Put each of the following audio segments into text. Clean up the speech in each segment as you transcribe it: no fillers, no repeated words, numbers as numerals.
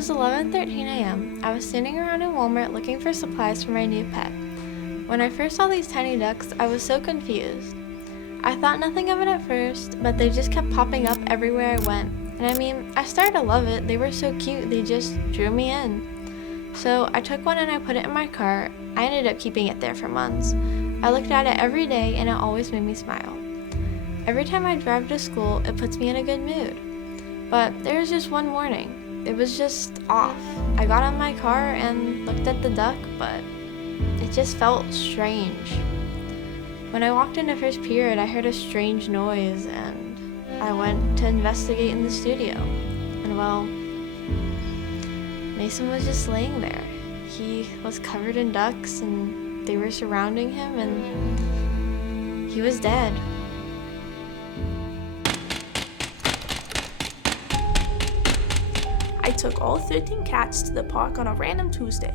was 11:13 a.m., I was standing around in Walmart looking for supplies for my new pet. When I first saw these tiny ducks, I was so confused. I thought nothing of it at first, but they just kept popping up everywhere I went. And I started to love it. They were so cute, they just drew me in. So I took one and I put it in my cart. I ended up keeping it there for months. I looked at it every day and it always made me smile. Every time I drive to school, it puts me in a good mood. But there was just one morning. It was just off. I got in my car and looked at the duck, but it just felt strange. When I walked into first period, I heard a strange noise and I went to investigate in the studio. And well, Mason was just laying there. He was covered in ducks and they were surrounding him and he was dead. I took all 13 cats to the park on a random Tuesday.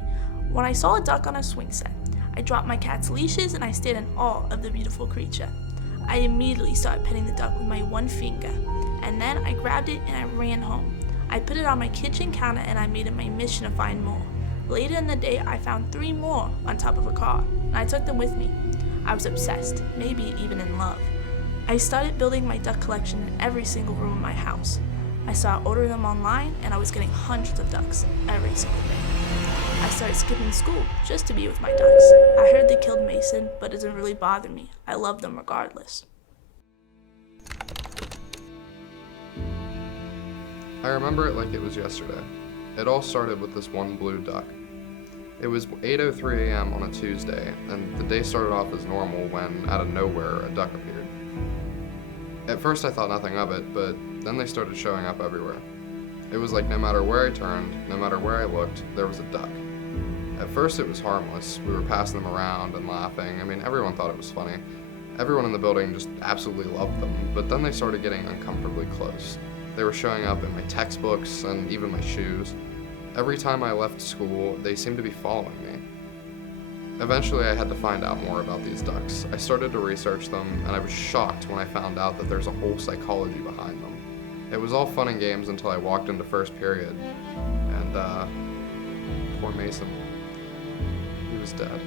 When I saw a duck on a swing set, I dropped my cat's leashes and I stayed in awe of the beautiful creature. I immediately started petting the duck with my one finger, and then I grabbed it and I ran home. I put it on my kitchen counter and I made it my mission to find more. Later in the day, I found 3 more on top of a car, and I took them with me. I was obsessed, maybe even in love. I started building my duck collection in every single room in my house. I started ordering them online, and I was getting hundreds of ducks every single day. I started skipping school just to be with my ducks. I heard they killed Mason, but it didn't really bother me. I love them regardless. I remember it like it was yesterday. It all started with this one blue duck. It was 8:03 a.m. on a Tuesday, and the day started off as normal when, out of nowhere, a duck appeared. At first I thought nothing of it, but then they started showing up everywhere. It was like no matter where I turned, no matter where I looked, there was a duck. At first it was harmless. We were passing them around and laughing. Everyone thought it was funny. Everyone in the building just absolutely loved them, but then they started getting uncomfortably close. They were showing up in my textbooks and even my shoes. Every time I left school, they seemed to be following me. Eventually I had to find out more about these ducks. I started to research them, and I was shocked when I found out that there's a whole psychology behind them. It was all fun and games until I walked into first period, and poor Mason, he was dead.